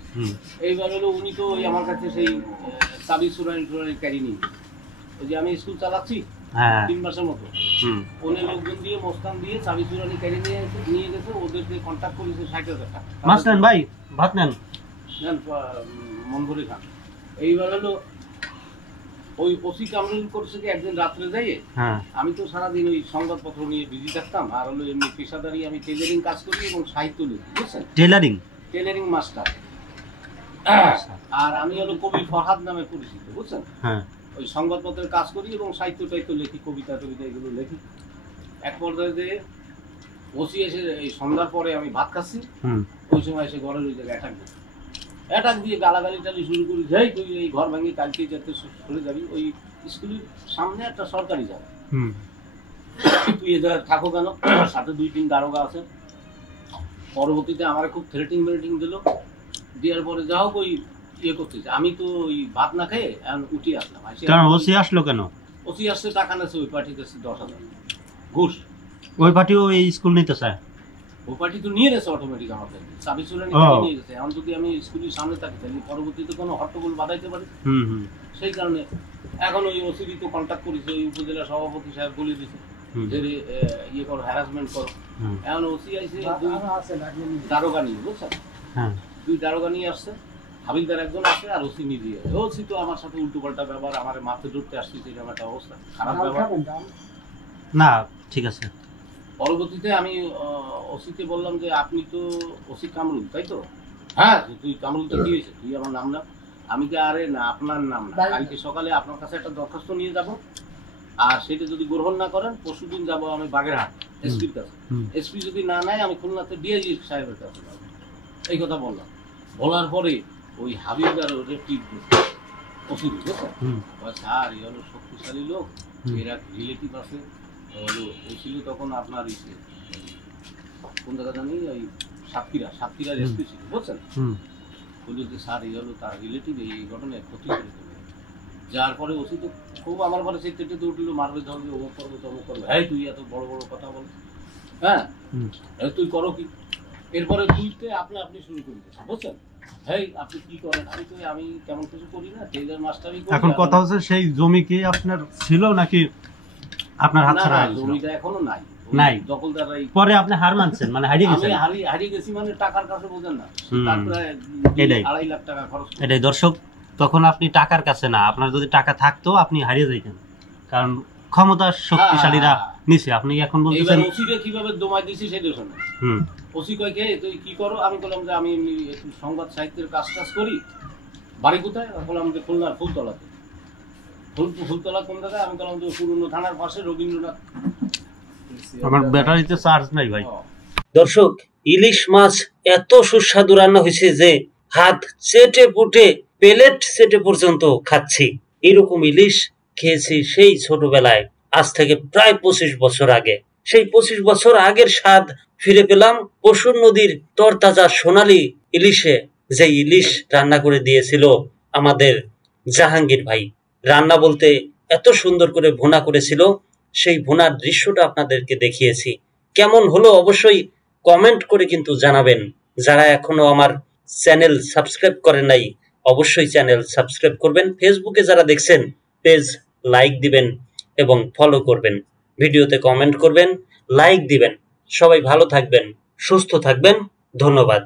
এইবার হলো উনি তো ওই আমার কাছে সেই চাবি চুরানি ক্যারি নিয়ে, ওই যে আমি স্কুল চালাচ্ছি 3 মাসের মতো, উনি লোকজন দিয়ে মোস্তান দিয়ে চাবি চুরানি ক্যারি নিয়ে গেছে, ওদেরকে কন্ট্যাক্ট করেছে 60,000 টাকা। মাছ নেন ভাই, ভাত নেন মন ভরে খান। এইবার হলো ওই ওসি কামরুল করছে কি একদিন রাত্রে যাইয়ে, আমি তো সারাদিন ওই সংবাদপত্র নিয়ে বিজি থাকতাম, আর হলো এমনি পেশাদারি আমি টেলারিং কাজ করি এবং সাহিত্য লিখি, বুঝছেন, টেলারিং মাস্টার। আর আমি হলো কবি ফরহাদ নামে পরিচিত, বুঝছেন, ওই সংবাদপত্রের কাজ করি এবং সাহিত্য টাইত্য লিখি, কবিতা টবিতা এগুলো লিখি। এক পর্যায়ে যে ওসি এসে এই সন্ধ্যার পরে আমি ভাত খাচ্ছি, ওই সময় এসে ঘরের ওই জায়গায় অ্যাটাক দিয়ে গালাগালি টালি শুরু করি, যাই তুই এই ঘর ভাঙি কালকে যাতে সরে যাবি, ওই স্কুলের সামনে একটা সরকারি জায়গা, তুই এ জায়গায় থাকো কেন, সাথে 2-3 দারোগা আছে। পরবর্তীতে আমার খুব থ্রেটিং মেরেটিং দিল, দেওয়ার পরে যা হোক ওই ইয়ে করতেছে, আমি তো ওই ভাত না খেয়ে এখন উঠে আসলাম। ওসি আসলো কেন? ওসি আসছে টাকা নেছে, ওই পার্টি কাছে 10,000 ঘুষ। ওই পার্টিও এই স্কুল নিতে চায়, ওই পার্টি তো নিয়ে গেছে অটোমেটিক আমার থেকে, চাবি চুরানি নিয়ে গেছে। এখন যদি আমি স্কুলের সামনে থাকি তাহলে পরবর্তীতে কোনো হট্টগোল বাধাইতে পারি, সেই কারণে এখন ওই ওসিডি তো কন্ট্যাক্ট করেছে, ওই উপজেলা সভাপতি সাহেব বলে দিয়েছে যে ইয়ে করো, হ্যারাসমেন্ট করো। এখন ওসি আইসে 2 দারোগা নিয়ে, বুঝছেন, 2 দারোগা নিয়ে আসছে, হাবিলদার একজন আছে আর ওসি নিজে। ওসি তো আমার সাথে উল্টো পাল্টা ব্যাপার, আমার মাথায় ধরতে আসছে, এরকম একটা অবস্থা, খারাপ ব্যাপার না। ঠিক আছে, পরবর্তীতে আমি ওসিকে বললাম যে আপনি তো ওসি কামরুল, তাই তো? হ্যাঁ, তুই কামরুল তো কি হয়েছে, তুই আমার নাম না। আমি কি আরে না, আপনার নাম না, কালকে সকালে আপনার কাছে একটা দরখাস্ত নিয়ে যাব, আর সেটা যদি গ্রহণ না করেন পরশুদিন যাব আমি বাগেরহাট এসপির কাছে, এসপি যদি না নেয় আমি খুলনাতে ডিআইজি সাহেবের কাছে যাবো, এই কথা বললাম। বলার পরে ওই হাবিবদার ওরে টিপ ওসি, বুঝছেন, স্যার এই হলো শক্তিশালী লোক, এরা রিলেটিভ আছে, হলো ওই ছিল তখন আপনার কোন জায়গা জানি, ওই সাতক্ষীরা এসপি ছিল, বুঝছেন, বললো যে স্যার এই হলো তার রিলেটিভ, এই ঘটনায় ক্ষতি করে দেবে। যার পরে ওসি তো খুব আমার পরে সেই কেটে উঠলো, মারবে ধরবে, অমুক করবে তমুক করবে, হ্যাঁ তুই এত বড় বড় কথা বল, হ্যাঁ তুই করো কি? এরপরে তুইতে আপনি শুরু করে দিয়েছেন, বুঝছেন, হ্যাঁ আপনি কি করেন? আমি তেমন কিছু করি না, টেইলার মাস্টারই করি। এখন কথা হচ্ছে সেই জমি কি আপনার ছিল নাকি আপনার হাত ছাড়া? জমিটা এখনো নাই, দখলদাররাই। পরে আপনি হার মানছেন, মানে হারিয়ে গেছেন? হারিয়ে গেছি মানে টাকার কাছে, বোঝেন না, তারপরে 2.5 লাখ টাকা খরচ। এটাই দর্শক, তখন আপনি টাকার কাছে না, আপনার যদি টাকা থাকতো আপনি হারিয়ে যাইতেন, কারণ ক্ষমতার শক্তিশালীরা নিছে। আপনি এখন বলতেছেন ওসিকে কিভাবে দমাই দিছি সেটা শুনে। ওসি কয় কে তুই কি করো? আমি বললাম যে আমি এমনি একটু সংবাদ সাহিত্যের কাজ করি। বাড়ি কোথায়? বললাম যে খুলনার ফুলতলাতে। ফুলতলা কোন জায়গায়? আমি বললাম যে পুরনো থানার পাশে রবীন্দ্রনাথ। আমার ব্যাটারিতে চার্জ নাই ভাই। দর্শক, ইলিশ মাছ এত সুস্বাদু রান্না হয়েছে যে হাত চেটে পুটে প্লেট চেটে পর্যন্ত খাচ্ছি। এরকম ইলিশ খেয়েছি সেই ছোটবেলায়, আজ থেকে প্রায় 25 বছর আগে। সেই 25 বছর আগের স্বাদ ফিরে পেলাম পশুর নদীর তরতাজা সোনালী ইলিশে, যে ইলিশ রান্না করে দিয়েছিল আমাদের জাহাঙ্গীর ভাই। রান্না বলতে এত সুন্দর করে ভুনা করেছিল, সেই ভুনার দৃশ্যটা আপনাদেরকে দেখিয়েছি। কেমন হলো অবশ্যই কমেন্ট করে কিন্তু জানাবেন। যারা এখনো আমার চ্যানেল সাবস্ক্রাইব করেন নাই, অবশ্যই চ্যানেল সাবস্ক্রাইব করবেন। ফেসবুকে যারা দেখছেন পেজ লাইক দিবেন এবং ফলো করবেন, ভিডিওতে কমেন্ট করবেন, লাইক দিবেন। সবাই ভালো থাকবেন, সুস্থ থাকবেন। ধন্যবাদ।